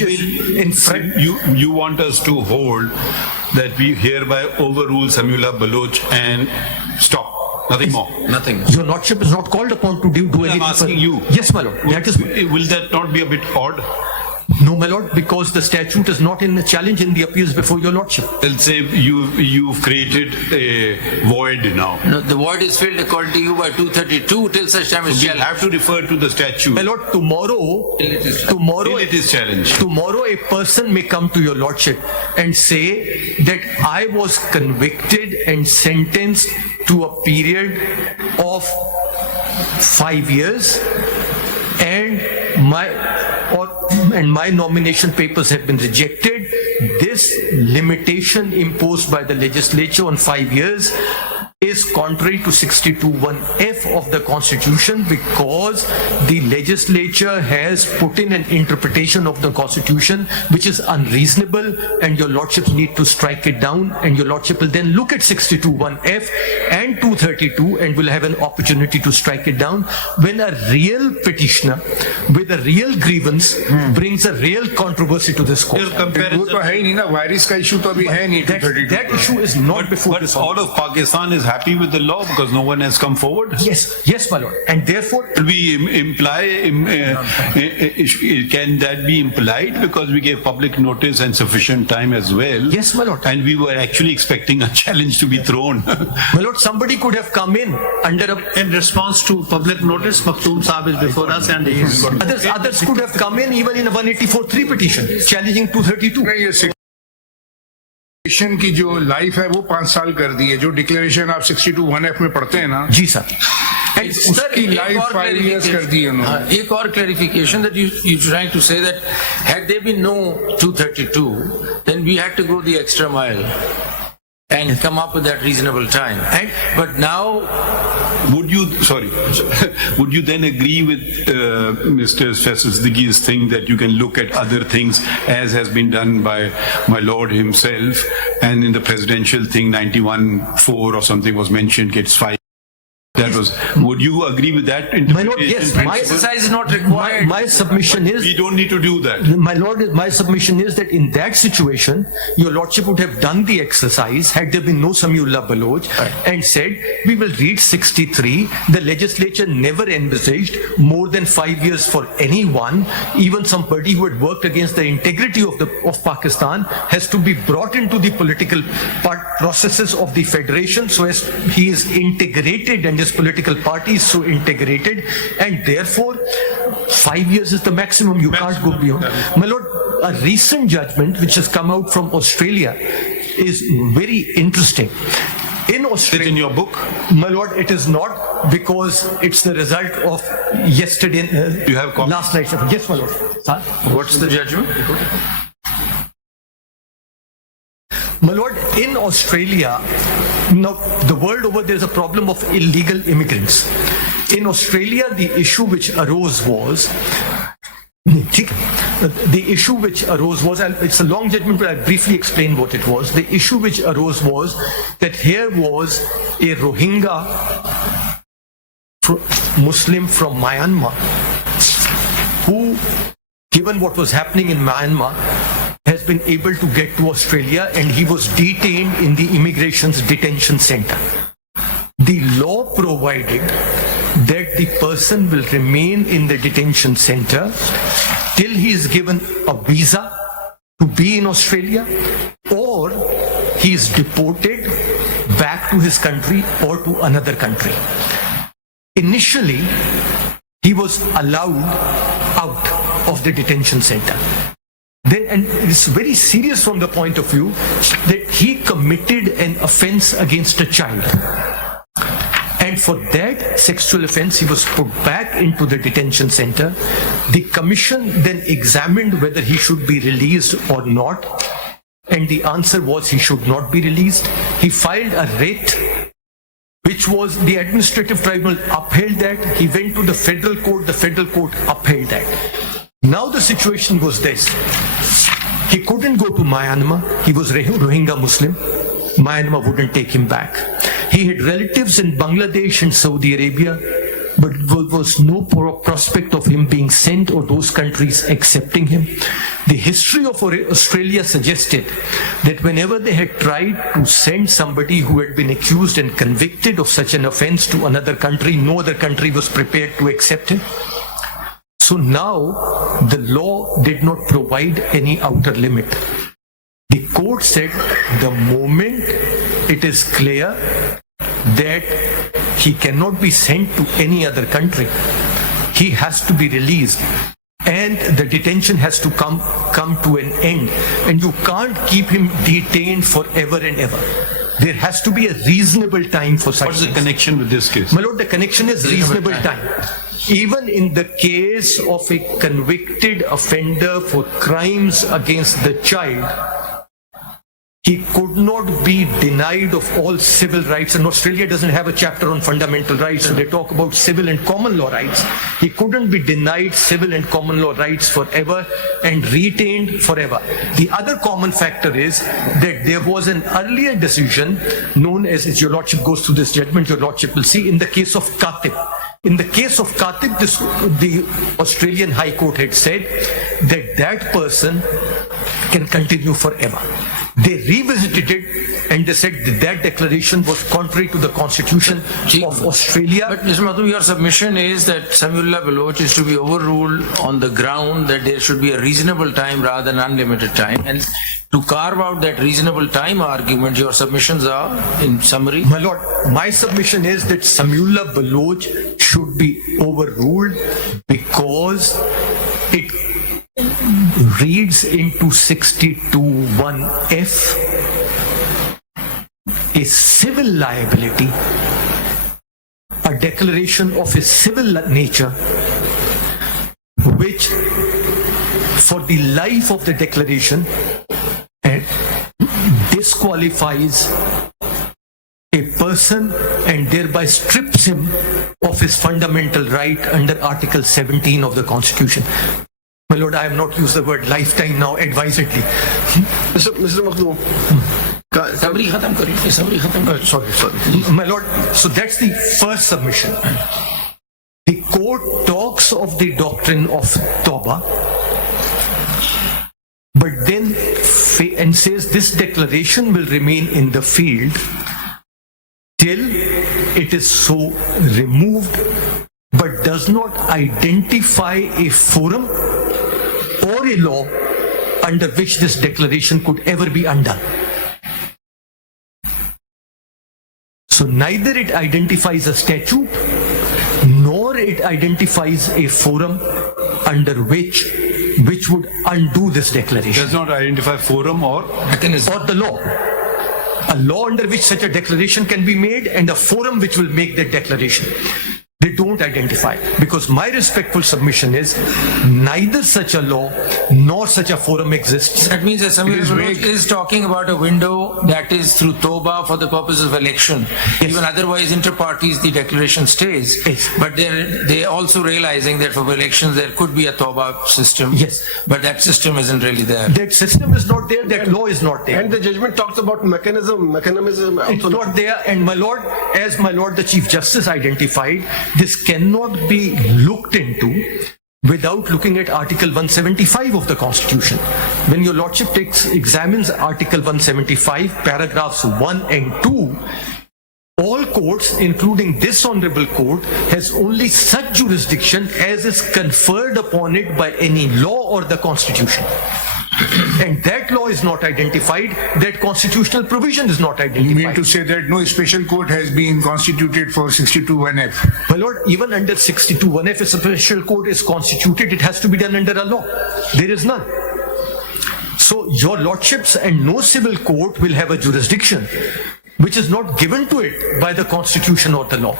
in front. You want us to hold that we hereby overrule Samiullah Baloch and stop. Nothing more. Nothing. Your Lordship is not called upon to do anything. I'm asking you. Yes, my Lord. Will that not be a bit odd? No, my Lord, because the statute is not in the challenge in the appeals before your Lordship. They'll say you've created a void now. No, the void is filled according to you by 232 till such time as We have to refer to the statute. My Lord, tomorrow Till it is challenged. Tomorrow a person may come to your Lordship and say that I was convicted and sentenced to a period of 5 years and my nomination papers have been rejected. This limitation imposed by the legislature on 5 years is contrary to 62(1)(f) of the Constitution, because the legislature has put in an interpretation of the Constitution which is unreasonable, and your Lordship need to strike it down, and your Lordship will then look at 62(1)(f) and 232 and will have an opportunity to strike it down when a real petitioner with a real grievance brings a real controversy to this court. वो तो है ही नहीं ना, virus का issue तो अभी है नहीं 232. That issue is not before But this all court. of Pakistan is happy with the law because no one has come forward. Yes, my Lord, and therefore. Can that be implied because we gave public notice and sufficient time as well? Yes, my Lord. And we were actually expecting a challenge to be thrown. My Lord, somebody could have come in under a... In response to public notice, Makhdoom Sahib is before us and he is... Others could have come in even in a 184(3) petition challenging 232. नहीं, ये सिक्योरिफिकेशन की जो life है वो 5 साल कर दी है. जो डिक्लेरेशन आप 62(1)(f) में पढ़ते हैं ना, जी सर. उसकी लाइफ 5 years कर दी है उन्होंने. एक और clarification that you trying to say that had there been no 232, then we had to go the extra mile and come up with that reasonable time. But now, Would you then agree with Mr. Siddiqui's thing that you can look at other things as has been done by my Lord himself, and in the presidential thing 91(4) or something was mentioned, gets 5. That was. Would you agree with that interpretation? My Lord, yes. my exercise is not required. My submission is... We don't need to do that. My Lord, my submission is that in that situation, your Lordship would have done the exercise had there been no Samiullah Baloch and said, we will read 63. The legislature never envisaged more than 5 years for anyone. Even somebody who had worked against the integrity of Pakistan has to be brought into the political processes of the federation so as he is integrated and his political party is so integrated, and therefore 5 years is the maximum. You can't go beyond. My Lord, a recent judgment which has come out from Australia is very interesting. In Australia, Is it in your book? my Lord, it is not, because it's the result of yesterday. You have copies? Last night. Yes, my Lord. Sir? What's the judgment? My Lord, in Australia, now the world over there is a problem of illegal immigrants. In Australia, the issue which arose was, it's a long judgment, but I'll briefly explain what it was. The issue which arose was that here was a Rohingya Muslim from Myanmar who, given what was happening in Myanmar, has been able to get to Australia, and he was detained in the immigration's detention center. The law provided that the person will remain in the detention center till he is given a visa to be in Australia, or he is deported back to his country or to another country. Initially, he was allowed out of the detention center. Then, and it's very serious from the point of view that he committed an offense against a child. And for that sexual offense, he was put back into the detention center. The commission then examined whether he should be released or not. And the answer was he should not be released. He filed a writ, which was the administrative tribunal upheld that. He went to the federal court upheld that. Now the situation was this. He couldn't go to Myanmar. He was Rohingya Muslim. Myanmar wouldn't take him back. He had relatives in Bangladesh and Saudi Arabia. but there was no prospect of him being sent or those countries accepting him. The history of Australia suggested that whenever they had tried to send somebody who had been accused and convicted of such an offense to another country, no other country was prepared to accept him. So now the law did not provide any outer limit. The court said the moment it is clear that he cannot be sent to any other country, he has to be released and the detention has to come to an end, and you can't keep him detained forever and ever. There has to be a reasonable time for such What's the things. connection with this case? My lord, the connection is reasonable time. Even in the case of a convicted offender for crimes against the child, he could not be denied of all civil rights, and Australia doesn't have a chapter on fundamental rights, so they talk about civil and common law rights. He couldn't be denied civil and common law rights forever and retained forever. The other common factor is that there was an earlier decision known as your lordship goes through this judgment, your lordship will see, in the case of Katib. In the case of Katib, the Australian High Court had said that that person can continue forever. They revisited it and they said that that declaration was contrary to the Constitution of Australia. But Mr. Makhdoom, your submission is that Samiullah Baloch is to be overruled on the ground that there should be a reasonable time rather than unlimited time. And to carve out that reasonable time argument, your submissions are, in summary? My lord, my submission is that Samiullah Baloch should be overruled because it reads into 62(1)(f) a civil liability, a declaration of a civil nature, which for the life of the declaration disqualifies a person and thereby strips him of his fundamental right under Article 17 of the Constitution. My lord, I have not used the word lifetime now advisedly. Mr. Makhdoom. Summary khatam kariye, summary khatam. Sorry. My lord, so that's the first submission. The court talks of the doctrine of Tawbah, but then and says this declaration will remain in the field till it is so removed, but does not identify a forum or a law under which this declaration could ever be undone. So neither it identifies a statute nor it identifies a forum under which would undo this declaration. Does not identify forum or Mechanism. Or the law. A law under which such a declaration can be made and a forum which will make that declaration. They don't identify, because my respectful submission is neither such a law nor such a forum exists. That means that Samiullah Baloch is talking about a window that is through Tawbah for the purpose of election. Yes. Even otherwise, inter parties, the declaration stays. Yes. But they're also realizing that for elections there could be a Tawbah system. Yes. But that system isn't really there. That system is not there, that law is not there. And the judgment talks about mechanism. It's not there, and my lord, as my lord the Chief Justice identified, this cannot be looked into without looking at Article 175 of the Constitution. When your lordship examines Article 175, paragraphs 1 and 2, all courts, including this honorable court, has only such jurisdiction as is conferred upon it by any law or the Constitution. And that law is not identified, that constitutional provision is not identified. You mean to say that no special court has been constituted for 62(1)(f)? My lord, even under 62(1)(f), if a special court is constituted, it has to be done under a law. There is none. So your lordships and no civil court will have a jurisdiction which is not given to it by the Constitution or the law.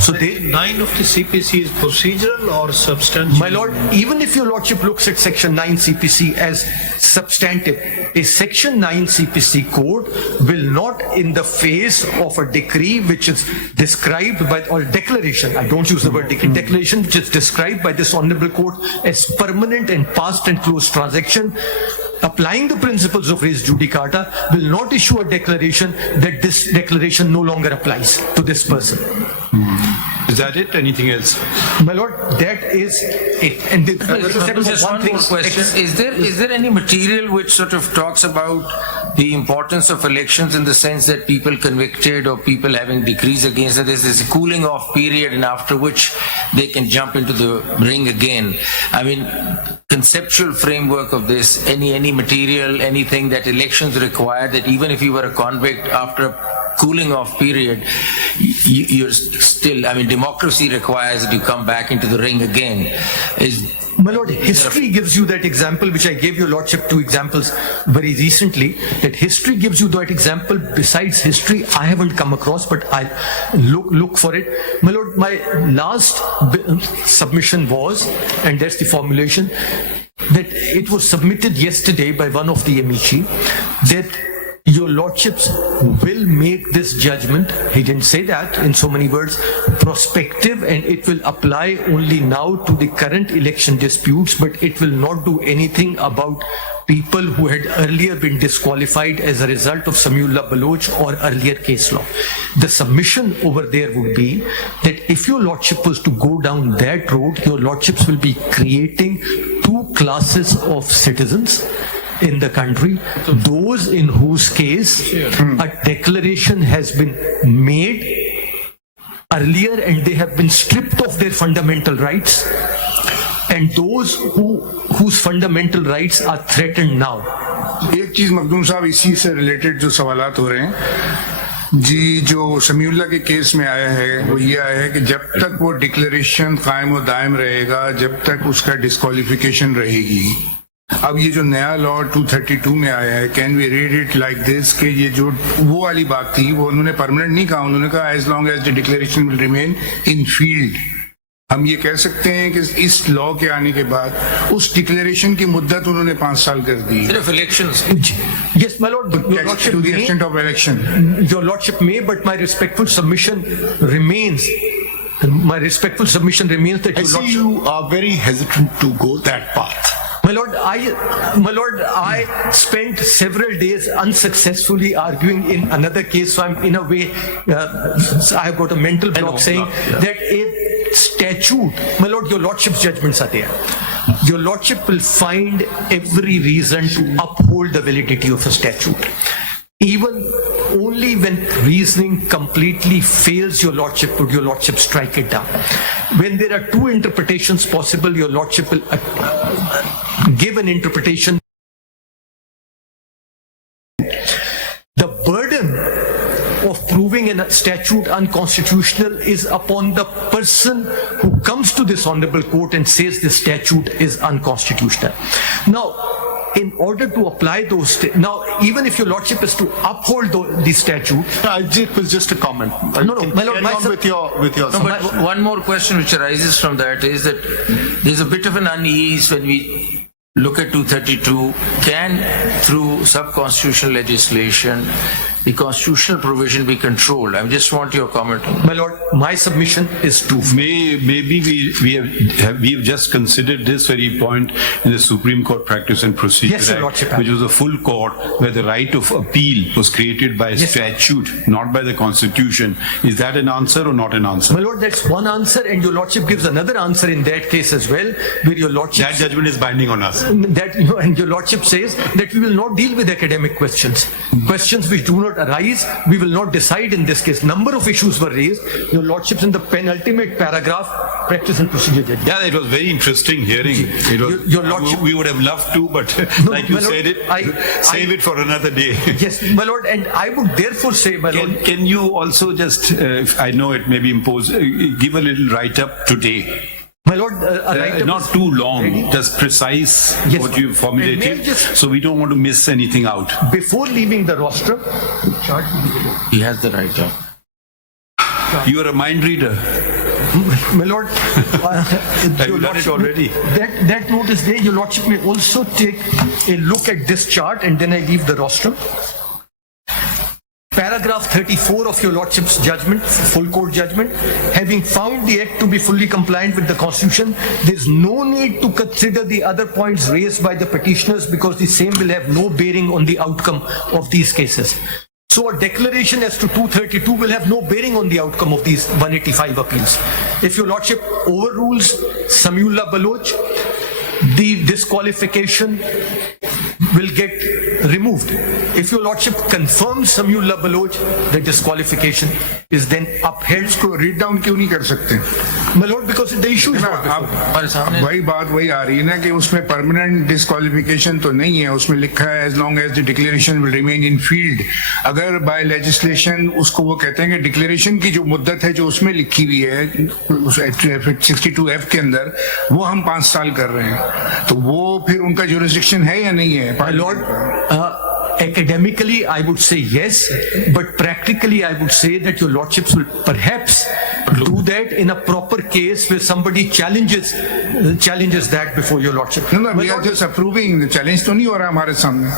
So they, 9 of the CPC is procedural or substantive? my lord, even if your lordship looks at section 9 CPC as substantive, a section 9 CPC code will not, in the face of a decree which is described by, or declaration, I don't use the word decree, declaration which is described by this honorable court as permanent and past and closed transaction, applying the principles of res judicata, will not issue a declaration that this declaration no longer applies to this person. Is that it? Anything else? My lord, that is it. And the Just one more question. Is there any material which sort of talks about the importance of elections in the sense that people convicted or people having decrees against that there's this cooling off period and after which they can jump into the ring again? I mean, conceptual framework of this, any material, anything that elections require, that even if you were a convict after a cooling off period, you're still, I mean, democracy requires that you come back into the ring again. My lord, history gives you that example, which I gave your lordship 2 examples very recently, that history gives you that example. Besides history, I haven't come across, but I'll look for it. My lord, my last submission was, and that's the formulation, that it was submitted yesterday by one of the amici, that your lordships will make this judgment, he didn't say that in so many words, prospective, and it will apply only now to the current election disputes, but it will not do anything about people who had earlier been disqualified as a result of Samiullah Baloch or earlier case law. The submission over there would be that if your lordship was to go down that road, your lordships will be creating 2 classes of citizens in the country, those in whose case a declaration has been made earlier and they have been stripped of their fundamental rights, and those whose fundamental rights are threatened now. एक चीज मखदूम साहब इसी से related जो सवालात हो रहे हैं जी, जो समीउल्लाह के केस में आया है वो ये आया है कि जब तक वो डिक्लेरेशन कायम और दायम रहेगा, जब तक उसका डिस्क्वालिफिकेशन रहेगी। अब ये जो नया लॉ 232 में आया है, can we read it like this कि ये जो वो वाली बात थी वो उन्होंने परमानेंट नहीं कहा, उन्होंने कहा as long as the declaration will remain in field. हम ये कह सकते हैं कि इस लॉ के आने के बाद उस डिक्लेरेशन की मुद्दत उन्होंने 5 साल कर दी। सिर्फ elections. Yes, my lord, your lordship to the may, extent of election. your lordship may, but my respectful submission remains. My respectful submission remains that I your see lordship. you are very hesitant to go that path. My lord, I spent several days unsuccessfully arguing in another case, so I'm in a way, I have got a mental block saying that a statute, my lord, your lordship's judgments are there. Your lordship will find every reason to uphold the validity of a statute. Even only when reasoning completely fails your lordship, would your lordship strike it down. When there are 2 interpretations possible, your lordship will give an interpretation. The burden of proving a statute unconstitutional is upon the person who comes to this honorable court and says the statute is unconstitutional. Now, in order to apply those, now even if your lordship is to uphold the statute, It was just a comment. No, my lord, Carry on with your. No, but one more question which arises from that is that there's a bit of an unease when we look at 232. Can, through sub-constitutional legislation, the constitutional provision be controlled? I just want your comment on that. my lord, my submission is to. Maybe we have just considered this very point in the Supreme Court Practice and Procedure Yes, Your Act, Lordship. which was a full court where the right of appeal was created by Yes, sir. statute, not by the Constitution. Is that an answer or not an answer? My lord, that's one answer, and your lordship gives another answer in that case as well, where your lordship That judgment is binding on us. and your lordship says that we will not deal with academic questions. Questions which do not arise, we will not decide in this case. Number of issues were raised. Your lordships in the penultimate paragraph, Practice and Procedure Judgment. Yeah, it was very interesting hearing. It was, Your Lordship- we would have loved to, but No, like you my lord, said save it for another day. Yes, my lord, and I would therefore say, my lord, Can you also just, I know it may be imposed, give a little write-up today? my lord, a write-up Not is too long, ready. just precise Yes, what sir. you formulated, And may I just- so we don't want to miss anything out. Before leaving the rostrum, He has the right to. You are a mind reader. my lord, Have your you done it already? That note is there. Your lordship may also take a look at this chart, and then I leave the rostrum. Paragraph 34 of your lordship's judgment, full court judgment, having found the act to be fully compliant with the constitution, there is no need to consider the other points raised by the petitioners because the same will have no bearing on the outcome of these cases. So a declaration as to 232 will have no bearing on the outcome of these 185 appeals. If your lordship overrules Samiullah Baloch, the disqualification will get removed. If your lordship confirms Samiullah Baloch, the disqualification is then upheld. इसको read down क्यों नहीं कर सकते? My lord, because the issue is not अब before. वही बात वही आ रही है ना कि उसमें परमानेंट डिस्क्वालिफिकेशन तो नहीं है, उसमें लिखा है as long as the declaration will remain in field. अगर बाय लेजिस्लेशन उसको वो कहते हैं कि डिक्लेरेशन की जो मुद्दत है जो उसमें लिखी हुई है 62F के अंदर, वो हम 5 साल कर रहे हैं, तो वो फिर उनका जुरिस्डिक्शन है या नहीं है? My lord, academically I would say yes, but practically I would say that your lordships will perhaps do that in a proper case where somebody challenges that before your lordship. No, we are just approving. Challenge तो नहीं हो रहा हमारे सामने.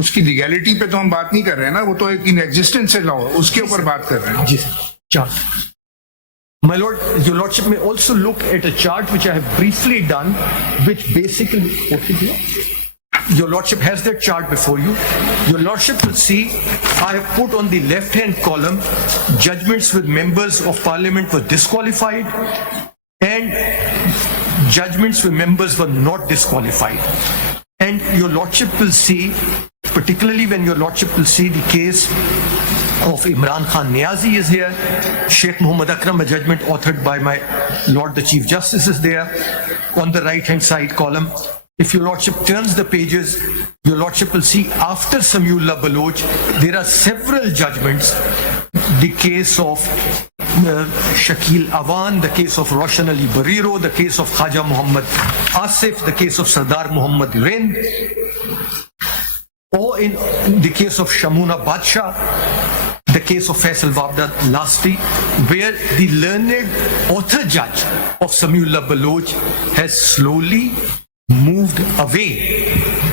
उसकी legality पे तो हम बात नहीं कर रहे हैं ना, वो तो एक इन एग्जिस्टेंस है लॉ, उसके ऊपर बात कर रहे हैं. जी sir. My lord, your lordship may also look at a chart which I have briefly done, which basically, your lordship has that chart before you. Your lordship will see I have put on the left-hand column judgments with members of parliament were disqualified and judgments with members were not disqualified. And your lordship will see, particularly when your lordship will see the case of Imran Khan Niazi is here, Sheikh Muhammad Akram, a judgment authored by my Lord the Chief Justice is there on the right-hand side column. If your lordship turns the pages, your lordship will see after Samiullah Baloch, there are several judgments. The case of Shakil Awan, the case of Roshan Ali Bariro, the case of Khaja Muhammad Asif, the case of Sardar Muhammad Rind, or in the case of Shamuna Badshah, the case of Faisal Wabda Lasti, where the learned author judge of Samiullah Baloch has slowly moved away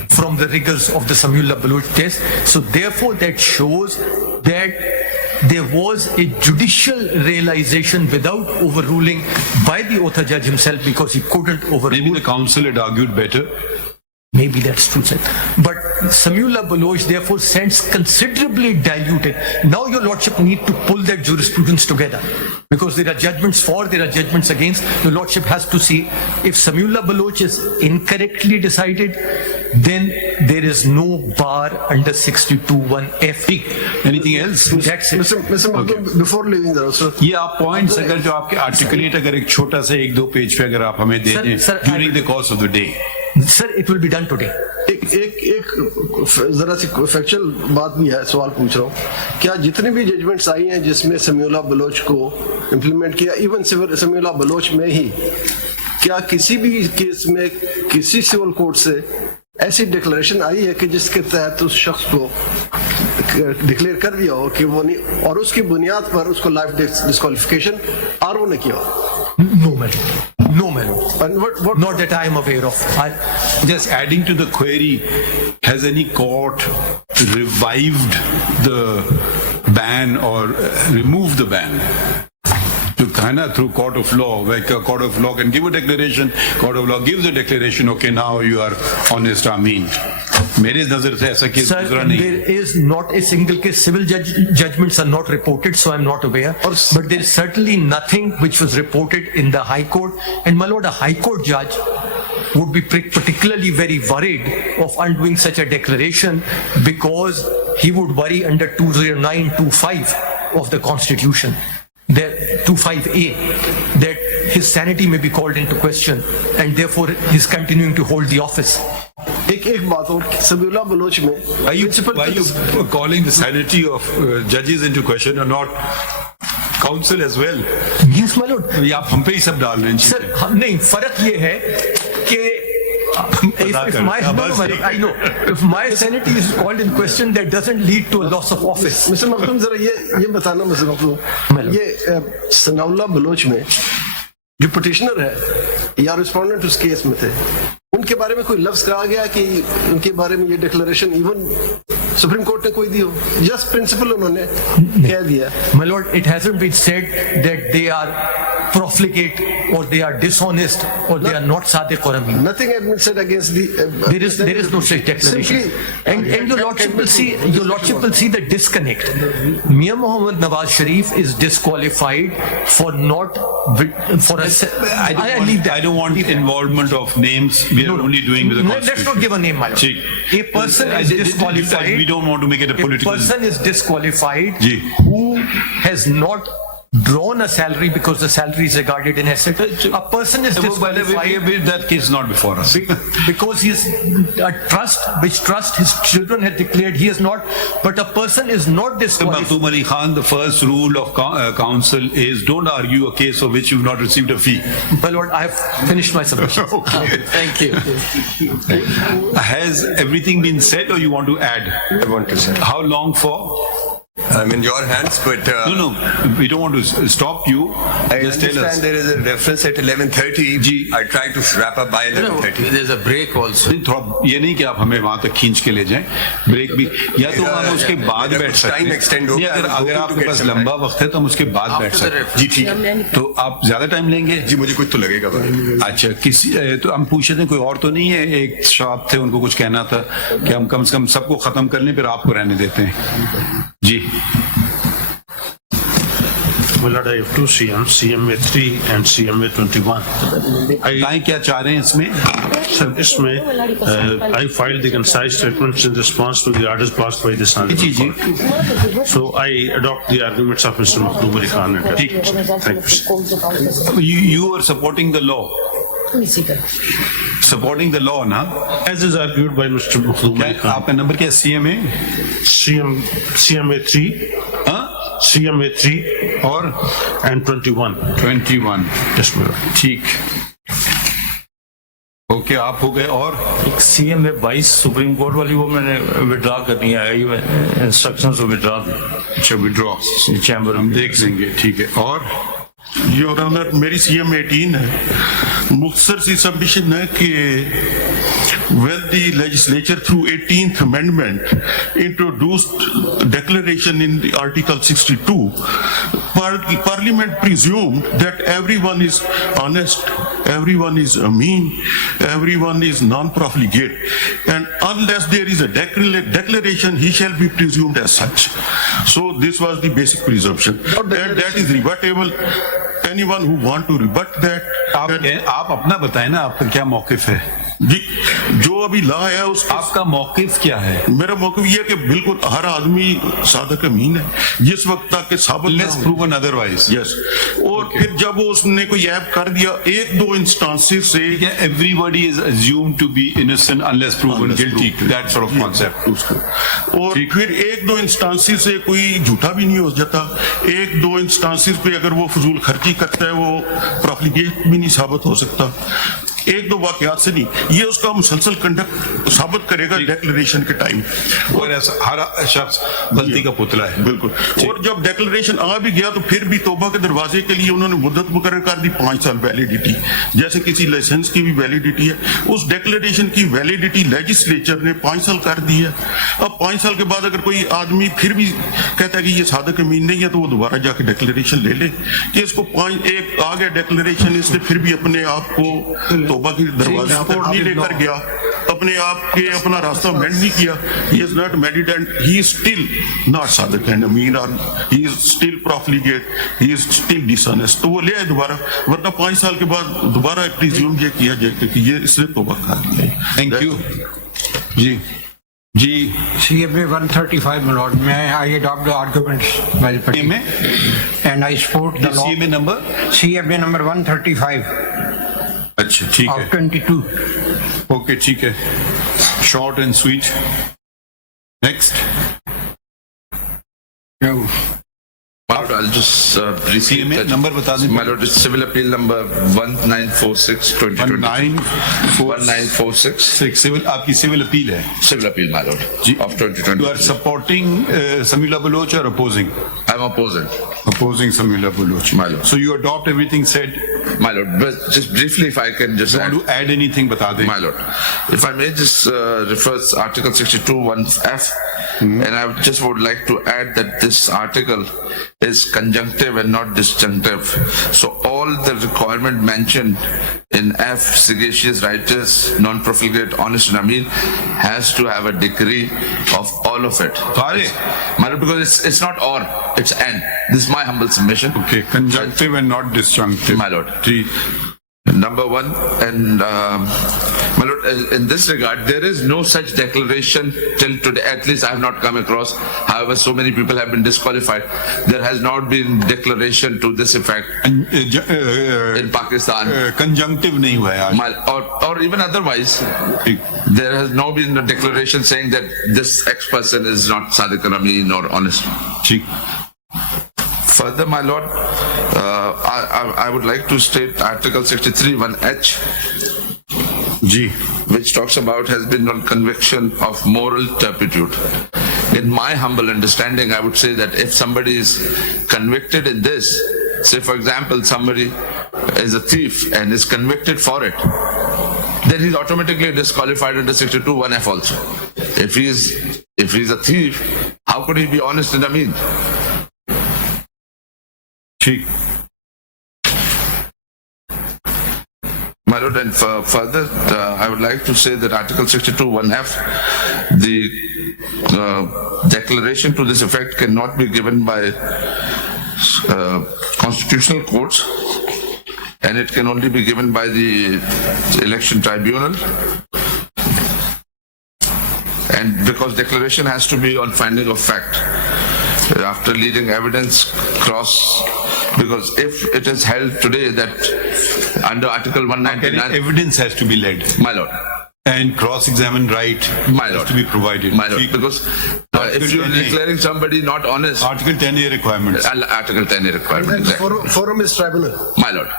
from the rigors of the Samiullah Baloch test. So therefore that shows that there was a judicial realization without overruling by the author judge himself, because he couldn't overrule. Maybe the council had argued better. Maybe that's true, sir. But Samiullah Baloch therefore stands considerably diluted. Now your lordship need to pull that jurisprudence together, because there are judgments for, there are judgments against. Your lordship has to see if Samiullah Baloch is incorrectly decided, then there is no bar under 62(1)(f). Anything else? That's it. Mr. Makhdoom, before leaving there also. ये आप points अगर जो आपके articulate अगर एक छोटा सा 1-2 page पे अगर आप हमें दे दें during the course of the day. Sir, it will be done today. एक जरा सी फैक्चुअल बात भी है, सवाल पूछ रहा हूँ. क्या जितनी भी जजमेंट्स आई हैं जिसमें समीउल्लाह बलोच को इम्प्लीमेंट किया, इवन समीउल्लाह बलोच में ही, क्या किसी भी केस में किसी सिविल कोर्ट से ऐसी डिक्लेरेशन आई है कि जिसके तहत उस शख्स को डिक्लेयर कर दिया हो कि वो नहीं, और उसकी बुनियाद पर उसको लाइफ डिस्क्वालिफिकेशन आरओ ने किया? No, my lord. No, my lord. And what Not that I am aware of. Just adding to the query, has any court revived the ban or removed the ban? To kind of through court of law, where a court of law can give a declaration, court of law gives a declaration, okay, now you are honest, Ameen. मेरे नजर से ऐसा case गुजरा नहीं. There is not a single case. Civil judgments are not reported, so I'm not aware. But there is certainly nothing which was reported in the High Court. And my lord, a High Court judge would be particularly very worried of undoing such a declaration, because he would worry under 209(25) of the Constitution, that 25A, that his sanity may be called into question, and therefore he's continuing to hold the office. एक बात और, Samiullah Bloch में Why you calling the sanity of judges into question or not counsel as well? Yes, my lord. ये आप हम पे ही सब डाल रहे हैं. Sir, नहीं, फर्क ये है कि I know, if my sanity is called in question, that doesn't lead to a loss of office. Mister Makhdoom, जरा ये बताना मिस्टर मखदूम, ये समीउल्लाह बलोच में जो पिटिशनर है या रिस्पोंडेंट उस केस में थे, उनके बारे में कोई लफ्ज कहा गया कि उनके बारे में ये डिक्लेरेशन इवन सुप्रीम कोर्ट ने कोई दी हो? जस्ट प्रिंसिपल उन्होंने कह दिया. My lord, it hasn't been said that they are profligate or they are dishonest or they are not sadiq or amin. Nothing has been said against the. There is no such declaration. And your lordship will see the disconnect. Mian Mohammed Nawaz Sharif is disqualified for not for a. I don't want involvement of names. We are only doing with the Let's constitution. not give a name, my lord. A person is disqualified. We don't want to make it a political. A person is disqualified Ji. who has not drawn a salary because the salary is regarded in asset. A person is disqualified That case is not before us. because he is a trust, which trust his children have declared he is not. But a person is not disqualified. Makhdoom Ali Khan, the first rule of council is don't argue a case for which you've not received a fee. My lord, I have finished my submission. Thank you. Has everything been said or you want to add? I want to say. How long for? I'm in your hands, but No, we don't want to stop you. I Just tell understand us. there is a reference at 11:30. Ji. I try to wrap up by 11:30. There's a break also. थोड़ा ये नहीं कि आप हमें वहां तक खींच के ले जाएं, ब्रेक भी या तो हम उसके बाद मेरा बैठ कुछ सकते time हैं। extend हो नहीं, गया, अगर I'm hoping to आपके get पास some लंबा वक्त है तो हम उसके बाद बैठ After the सकते हैं। reference. जी ठीक है, तो आप ज्यादा टाइम लेंगे? जी मुझे कुछ तो लगेगा भाई। अच्छा, किसी तो हम पूछे थे कोई और तो नहीं है, एक शॉप थे उनको कुछ कहना था कि हम कम से कम सबको खत्म कर लें फिर आपको रहने देते हैं। जी My lord, I have two CMs, CMA 3 and CMA 21. बताएं क्या चाह रहे हैं इसमें? Sir, इसमें I filed the concise statements in response to the orders passed by this honorable जी, जी। court. So I adopt the arguments of Mr. Makhdoom Ali Khan and ठीक। thank you, sir. You are supporting the law. Supporting the law ना? As is argued by Mr. Makhdoom Ali क्या Khan. आपका number क्या है? CMA 3, हाँ? CMA 3 और and 21. 21। Yes, my lord. ठीक, okay, आप हो गए। और सीएम में 22 सुप्रीम कोर्ट वाली वो मैंने विड्रॉ करनी है, इंस्ट्रक्शंस को विड्रॉ अच्छा विड्रॉ चैम्बर हम देख लेंगे, ठीक है। और योर ऑनर, मेरी CM 18 है। मुख्तसर सी सबमिशन है कि when the legislature through 18th amendment introduced declaration in the Article 62, Parliament presumed that everyone is honest, everyone is mean, everyone is non-profligate, and unless there is a declaration, he shall be presumed as such. So this was the basic presumption, and that is rebuttable. Anyone who want to rebut that, आप अपना बताएं ना, आपका क्या मौकिफ है? जी, जो अभी ला है उसका आपका मौकिफ क्या है? मेरा मौक़िफ़ ये है कि बिल्कुल हर आदमी सादक अमीन है जिस वक्त तक के साबित Let's prove otherwise. यस, और फिर जब वो उसने कोई ऐप कर दिया एक दो इंस्टांसेस से, Everybody is assumed to be innocent unless proven guilty. That sort of concept. और फिर एक दो इंस्टांसेस से कोई झूठा भी नहीं हो जाता, एक दो इंस्टांसेस पे अगर वो फजूल खर्ची करता है वो प्रॉफिलिगेट भी नहीं साबित हो सकता, एक दो वाकयात से नहीं, ये उसका मुसलसल कंडक्ट साबित करेगा डिक्लेरेशन के टाइम। और ऐसा हर शख्स गलती का पुतला है। बिल्कुल, और जब डिक्लेरेशन आ भी गया तो फिर भी तौबा के दरवाजे के लिए उन्होंने मुद्दत मुकर्रर कर दी 5 साल वैलिडिटी, जैसे किसी लाइसेंस की भी वैलिडिटी है, उस डिक्लेरेशन की वैलिडिटी लेजिस्लेचर ने 5 साल कर दी है। अब 5 साल के बाद अगर कोई आदमी फिर भी कहता है कि ये सादक अमीन नहीं है तो वो दोबारा जाके डिक्लेरेशन ले ले कि इसको 1 आ गया डिक्लेरेशन, इसने फिर भी अपने आप को तौबा के दरवाजे पर नहीं लेकर गया, अपने आप के अपना रास्ता मेंड नहीं किया, he is not married and he is still not Sadiq and अमीन, और he is still profligate, he is still dishonest, तो वो ले आए दोबारा, वरना 5 साल के बाद दोबारा प्रिज्यूम ये किया जाए कि ये इसने तौबा कर लिया। थैंक यू जी। जी CMA 135, my lord. May I adopt the arguments by the party? And I support the law. CMA number? CMA number 135 अच्छा ठीक of है, 22. ओके ठीक है, short and sweet. Next My lord, I'll just briefly. CMA number बता दें। My lord, it's civil appeal number 1946/2020. 1946. Civil, आपकी civil appeal है? Civil appeal, my lord. जी, Of 2020. You are supporting Samila Baloch or opposing? I'm opposing. Opposing Samila Baloch. My lord. So you adopt everything said? My lord, but just briefly, if I can just You want to add anything? बता दें। My lord, if I may just refers Article 62(1)(f), and I just would like to add that this article is conjunctive and not disjunctive. So all all the requirement mentioned in F, sagacious, righteous, non-profligate, honest and Ameen, has to have a degree of all of it. My lord, because it's not or, it's and. This is my humble submission. Okay, conjunctive and not disjunctive. My lord. Number one, and my lord, in this regard, there is no such declaration till today. At least I have not come across. However, so many people have been disqualified. There has not been declaration to this effect in Pakistan. Conjunctive nahi hua hai. Or even otherwise, there has not been a declaration saying that this X person is not Sadiq and Ameen or honest. Further, my lord, I would like to state Article 63, 1H, which talks about has been on conviction of moral turpitude. In my humble understanding, I would say that if somebody is convicted in this, say for example, somebody is a thief and is convicted for it, then he's automatically disqualified under 62, 1F also. If he's a thief, how could he be honest and Ameen? My lord, and further, I would like to say that Article 62, 1F, the declaration to this effect cannot be given by constitutional courts, and it can only be given by the election tribunal. And because declaration has to be on finding of fact, after leading evidence cross, because if it is held today that under Article 199... Evidence has to be led. My lord. And cross-examined right has to be provided. My lord, because if you're declaring somebody not honest... Article 10A requirements. Article 10A requirements. Exactly. Forum is tribunal. My lord.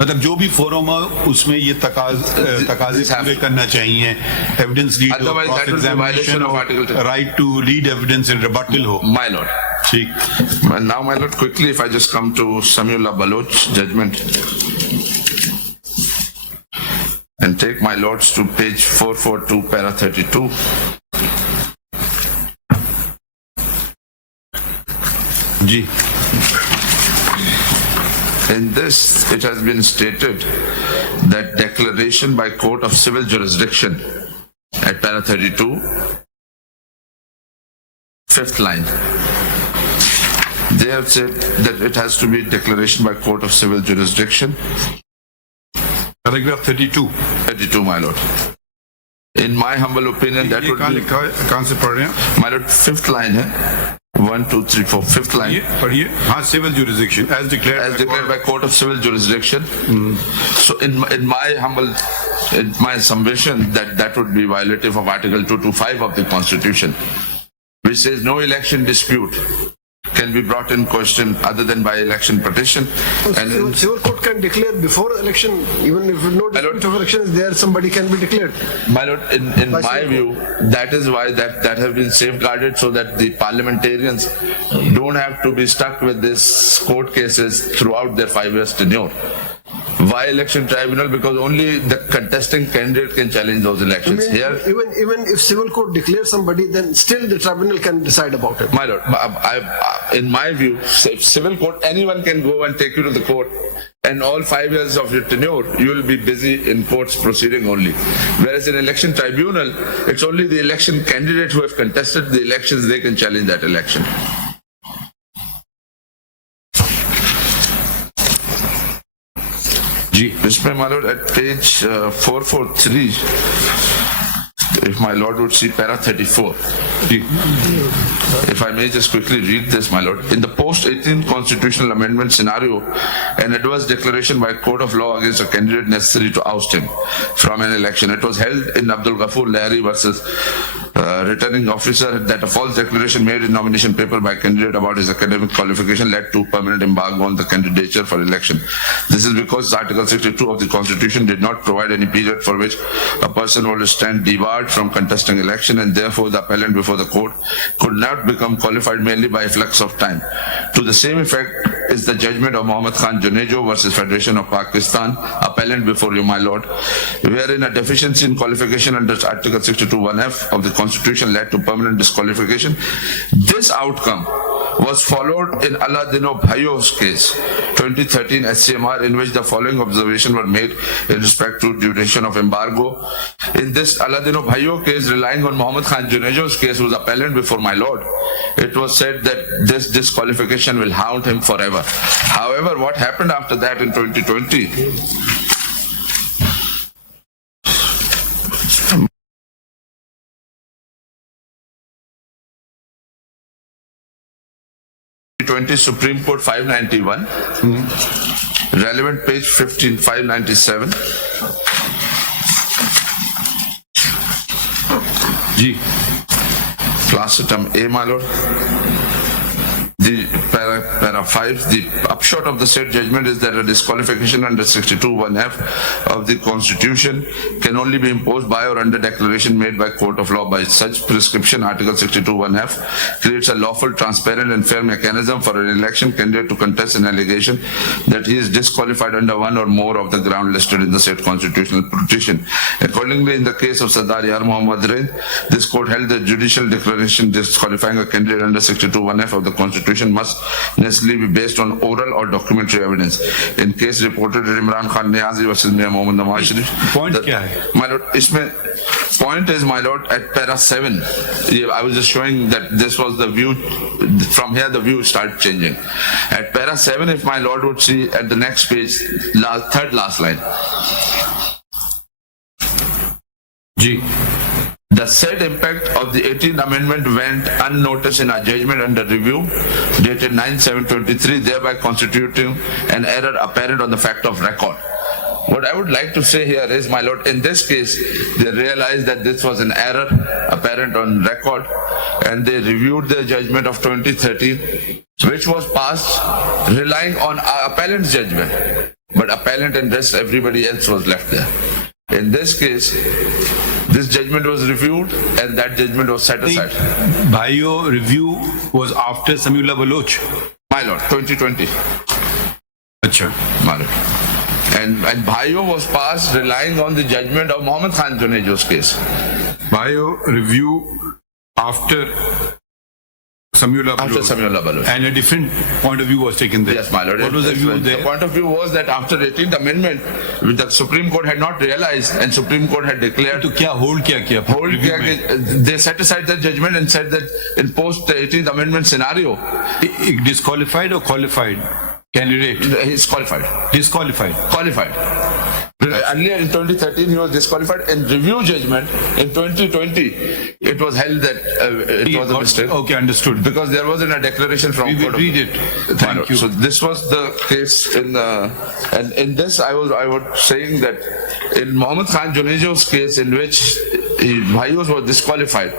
मतलब जो भी forum है उसमें ये तकाजे पूरे करना चाहिए, evidence lead हो, क्रॉस एग्जामिनेशन हो, right to lead evidence in rebuttal हो. My lord. ठीक. Now, my lord, quickly, if I just come to Samiullah Baloch judgment and take my lords to page 442, para 32. जी. In this, it has been stated that declaration by court of civil jurisdiction at para 32, fifth line. They have said that it has to be declaration by court of civil jurisdiction. Paragraph 32. 32, my lord. In my humble opinion, that would be... कहाँ से पढ़ रहे हैं? My lord, fifth line है. 1, 2, 3, 4, fifth line. पढ़िए. हाँ, civil jurisdiction as declared by court of civil jurisdiction. So in my submission, that would be violative of Article 225 of the Constitution, which says no election dispute can be brought in question other than by election petition. And civil court can declare before election, even if no dispute of election is there, somebody can be declared. My lord, in my view, that is why that has been safeguarded, so that the parliamentarians don't have to be stuck with these court cases throughout their 5 years tenure. Why election tribunal? Because only the contesting candidate can challenge those elections. Here, even if civil court declares somebody, then still the tribunal can decide about it. My lord, in my view, if civil court, anyone can go and take you to the court, and all 5 years of your tenure, you will be busy in courts proceeding only. Whereas in election tribunal, it's only the election candidate who have contested the elections, they can challenge that election. Mr. My lord, at page 443, if my lord would see para 34. If I may just quickly read this, my lord. In the post-18th constitutional amendment scenario, an adverse declaration by court of law against a candidate necessary to oust him from an election. It was held in Abdul Ghaffur Lahiri versus returning officer that a false declaration made in nomination paper by a candidate about his academic qualification led to permanent embargo on the candidature for election. This is because Article 62 of the Constitution did not provide any period for which a person would stand debarred from contesting election, and therefore the appellant before the court could not become qualified merely by a flux of time. To the same effect is the judgment of Muhammad Khan Junejo versus Federation of Pakistan, appellant before you, my lord, wherein a deficiency in qualification under Article 62(1)(f) of the Constitution led to permanent disqualification. This outcome was followed in Aladino Bhayo's case, 2013 SCMR, in which the following observations were made in respect to duration of embargo. In this Aladino Bhayo case, relying on Muhammad Khan Junejo's case, who was appellant before my lord, it was said that this disqualification will haunt him forever. However, what happened after that in 2020? Supreme Court 591, relevant page 15, 597. Ji. Class item A, my lord. The para 5, the upshot of the said judgment is that a disqualification under 62(1)(f) of the Constitution can only be imposed by or under declaration made by court of law. By such prescription, Article 62(1)(f) creates a lawful, transparent and fair mechanism for an election candidate to contest an allegation that he is disqualified under one or more of the ground listed in the said constitutional petition. Accordingly, in the case of Sardar Yar Muhammad Rain, this court held that judicial declaration disqualifying a candidate under 62(1)(f) of the Constitution must necessarily be based on oral or documentary evidence. In case reported at Imran Khan Niazi versus Mir Mohammad Nawaz Sharif. Point kya hai? My lord, point is, my lord, at para 7, I was just showing that this was the view. From here, the view started changing. At para 7, if my lord would see at the next page, third last line. Ji. The said impact of the 18th Amendment went unnoticed in our judgment under review, dated 9/7/23, thereby constituting an error apparent on the fact of record. What I would like to say here is, my lord, in this case, they realized that this was an error apparent on record, and they reviewed the judgment of 2013, which was passed relying on our appellant's judgment. But appellant and rest everybody else was left there. In this case, this judgment was reviewed and that judgment was set aside. Bhayo review was after Samiullah Baloch. My lord, 2020. Achha. My lord. And Bhayo was passed relying on the judgment of Muhammad Khan Junejo's case. Bhayo review after Samiullah Baloch. After Samiullah Baloch. And a different point of view was taken there. Yes, my lord. What was the view there? The point of view was that after 18th Amendment, the Supreme Court had not realized and Supreme Court had declared. To kya hold kiya? Hold kiya, they set aside the judgment and said that in post 18th Amendment scenario. Disqualified or qualified candidate? He's qualified. Disqualified. Qualified. Earlier in 2013 he was disqualified. In review judgment in 2020 it was held that it was a mistake. Okay, understood. Because there wasn't a declaration from we will read it. Thank you. So this was the case and in this I was saying that in Muhammad Khan Junejo's case, in which Bhayo was disqualified,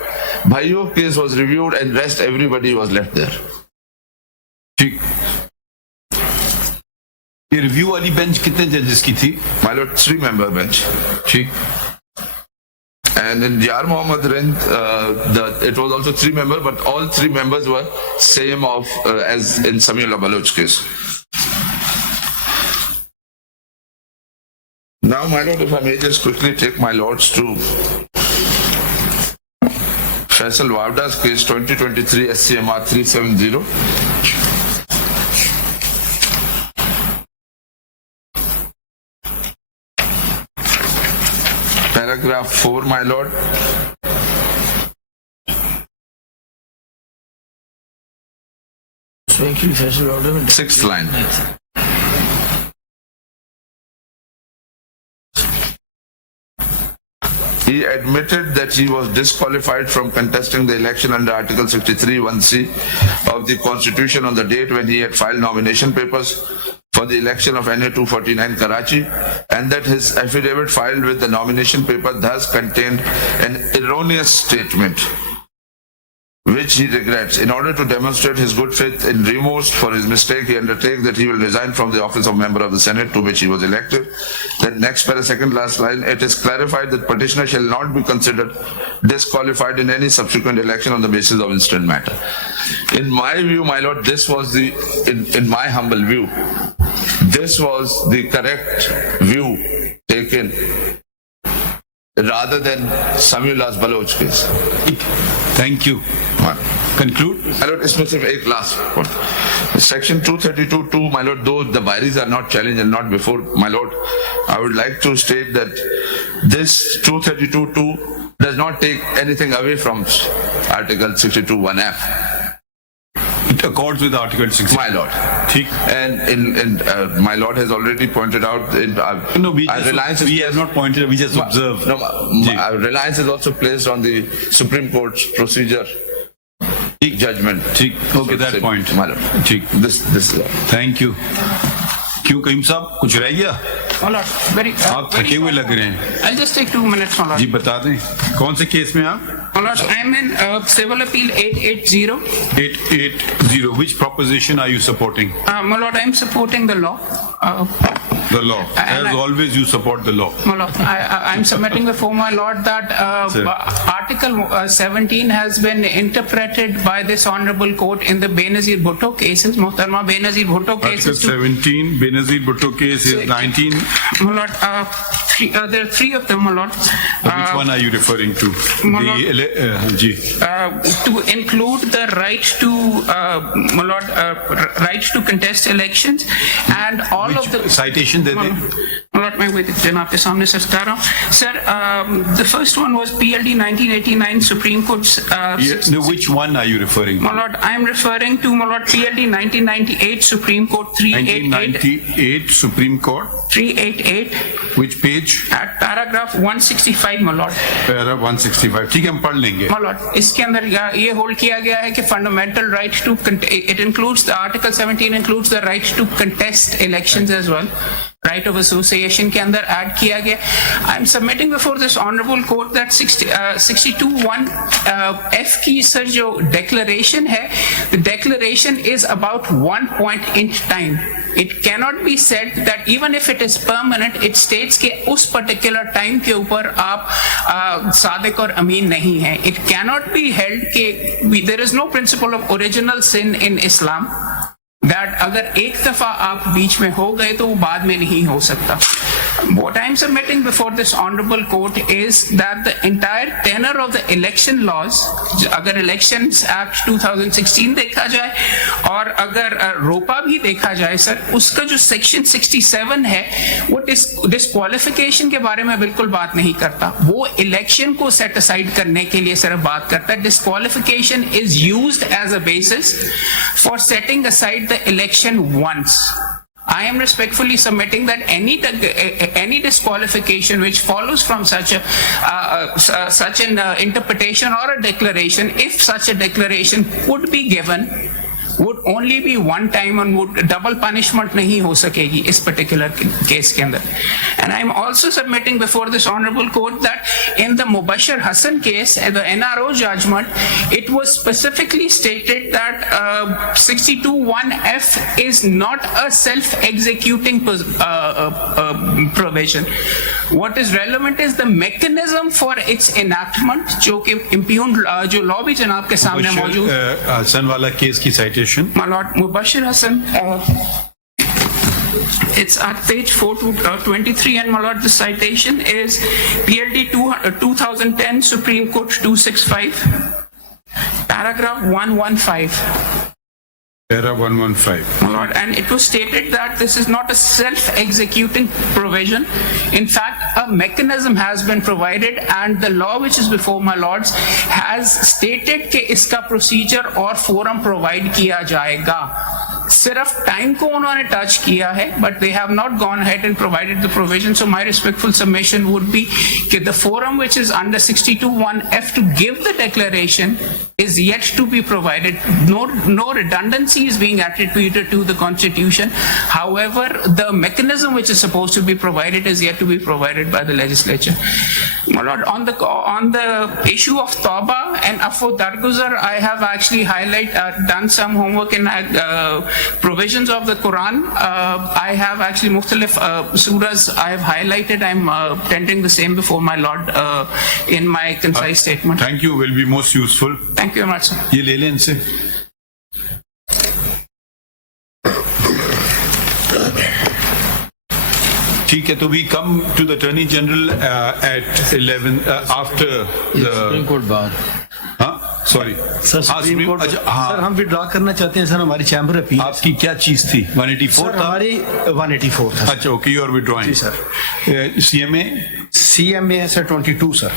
Bhayo case was reviewed and rest everybody was left there. ये review वाली bench कितने जजेस की थी? My lord, 3-member bench. ठीक. And in Yar Muhammad Rind, it was also 3-member, but all 3 members were same as in Samiullah Baloch case. Now, my lord, if I may just quickly take my lords to Faisal Wavda's case, 2023 SCMR 370. Paragraph 4, my lord. Sixth line. He admitted that he was disqualified from contesting the election under Article 63(1)(c) of the Constitution on the date when he had filed nomination papers for the election of NA 249 Karachi, and that his affidavit filed with the nomination paper thus contained an erroneous statement, which he regrets. In order to demonstrate his good faith and remorse for his mistake, he undertakes that he will resign from the office of member of the Senate to which he was elected. Then next para, second last line, it is clarified that petitioner shall not be considered disqualified in any subsequent election on the basis of instant matter. In my view, my lord, this was in my humble view, this was the correct view taken rather than Samiullah's Baloch case. Thank you. Conclude. My Lord, specific एक last point. Section 232(2), my Lord, though the Bairis are not challenged and not before, my Lord, I would like to state that this 232(2) does not take anything away from Article 62(1)(f). It accords with Article 6. My Lord. And my Lord has already pointed out. We have not pointed out, we just observe. Reliance is also placed on the Supreme Court's procedure judgment. Okay, that point. My Lord. This is all. Thank you. क्यों कहीम साहब कुछ रह गया? आप थके हुए लग रहे हैं. I'll just take 2 minutes, my lord. जी बता दें कौन से केस में आप? My lord, I'm in Civil Appeal 880. 880. Which proposition are you supporting? My lord, I'm supporting the law. The law. As always, you support the law. My lord, I'm submitting before my lord that Article 17 has been interpreted by this honorable court in the Benazir Bhutto cases. Muhtarma Benazir Bhutto cases. Article 17, Benazir Bhutto case is 19. My lord, there are 3 of them, my lord. Which one are you referring to? My lord, to include the right to, my lord, right to contest elections and all Which of the citation did they? Lord, मैं वही जनाब के सामने sir बता रहा हूँ. Sir, the first one was PLD 1989 Supreme Court. No, which one are you referring to? My lord, I am referring to, my lord, PLD 1998 Supreme Court 388. 1998 Supreme Court. 388. Which page? At paragraph 165, my lord. Paragraph 165. ठीक है हम पढ़ लेंगे. My lord, इसके अंदर ये hold किया गया है कि fundamental right to it includes the Article 17 includes the right to contest elections as well. Right of association के अंदर ऐड किया गया. I'm submitting before this honorable court that 62(1) F की सर जो declaration है, the declaration is about 1 point in time. It cannot be said that even if it is permanent, it states कि उस particular time के ऊपर आप सादिक और अमीन नहीं हैं. It cannot be held कि there is no principle of original sin in Islam. That अगर एक दफा आप बीच में हो गए तो वो बाद में नहीं हो सकता. What I am submitting before this honorable court is that the entire tenor of the election laws, अगर Elections Act 2016 देखा जाए और अगर रोपा भी देखा जाए सर, उसका जो section 67 है वो disqualification के बारे में बिल्कुल बात नहीं करता. वो election को set aside करने के लिए सिर्फ बात करता है. Disqualification is used as a basis for setting aside the election once. I am respectfully submitting that any disqualification which follows from such an interpretation or a declaration, if such a declaration could be given, would only be one time and would double punishment नहीं हो सकेगी इस particular case के अंदर. And I am also submitting before this honorable court that in the Mubashir Hassan case, the NRO judgment, it was specifically stated that 62(1)(f) is not a self-executing provision. What is relevant is the mechanism for its enactment, जो कि impugned जो law भी जनाब के सामने मौजूद. हसन वाला case की citation. My lord, Mubashir Hassan, it's at page 423, and my lord, the citation is PLD 2010 Supreme Court 265, paragraph 115. Para 115. My lord, and it was stated that this is not a self-executing provision. In fact, a mechanism has been provided, and the law which is before my lords has stated कि इसका procedure और forum provide किया जाएगा. सिर्फ time को उन्होंने touch किया है, but they have not gone ahead and provided the provision. So my respectful submission would be that the forum which is under 62(1)(f) to give the declaration is yet to be provided. No redundancy is being attributed to the Constitution. However, the mechanism which is supposed to be provided is yet to be provided by the legislature. My lord, on the issue of Tawbah and Afu Darguzar, I have actually done some homework in provisions of the Quran. I have actually Mukhtalif surahs I have highlighted. I'm tendering the same before my lord in my concise statement. Thank you, will be most useful. Thank you very much, sir. ये ले लें इनसे. ठीक है, तो we come to the Attorney General at 11 after the supreme court bar हाँ sorry sir supreme court sir हम withdraw करना चाहते हैं सर, हमारी चैम्बर अपील। आपकी क्या चीज थी? 184 था? हमारी 184 था। अच्छा ओके, यू आर विड्रॉइंग। जी सर। CMA है सर 22 सर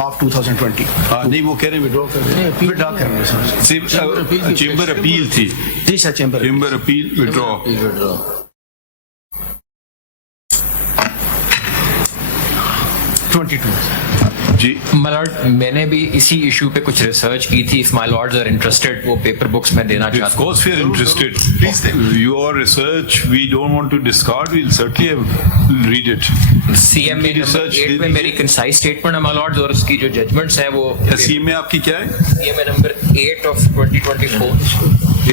ऑफ 2020। नहीं वो कह रहे हैं विड्रॉ कर रहे हैं, विड्रॉ कर रहे हैं सर। चेंबर अपील थी। जी सर चेंबर अपील विड्रॉ। 22 जी माय लॉर्ड, मैंने भी इसी इशू पे कुछ रिसर्च की थी। If my lords are interested, वो पेपर बुक्स में देना चाहता हूं। Of course we are interested. Please, your research we don't want to discard. We'll certainly read it. CMA number 8 में मेरी कंसाइज स्टेटमेंट है माय लॉर्ड्स, और उसकी जो जजमेंट्स हैं वो CMA आपकी क्या है? CMA number 8 of 2024।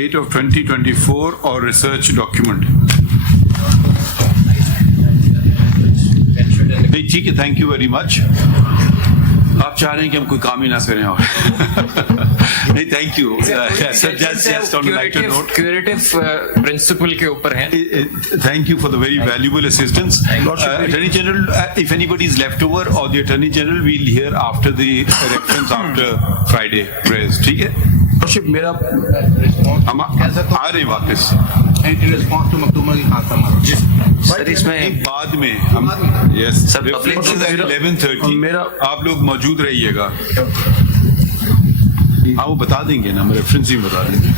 8 of 2024 और रिसर्च डॉक्यूमेंट। नहीं ठीक है, थैंक यू वेरी मच। आप चाह रहे हैं कि हम कोई काम ही ना करें और नहीं, thank you sir, just on lighter note curative principle के ऊपर हैं। Thank you for the very valuable assistance. Attorney General, if anybody is left over or the Attorney General, we'll hear after the reference after Friday prayers. ठीक है? मेरा हम आ रहे हैं वापस। रिस्पॉन्स टू मखदूम की खासा सर इसमें बाद में हम यस सर पब्लिक 11:30 आप लोग मौजूद रहिएगा। हाँ वो बता देंगे ना, हम रेफरेंस ही बता देंगे।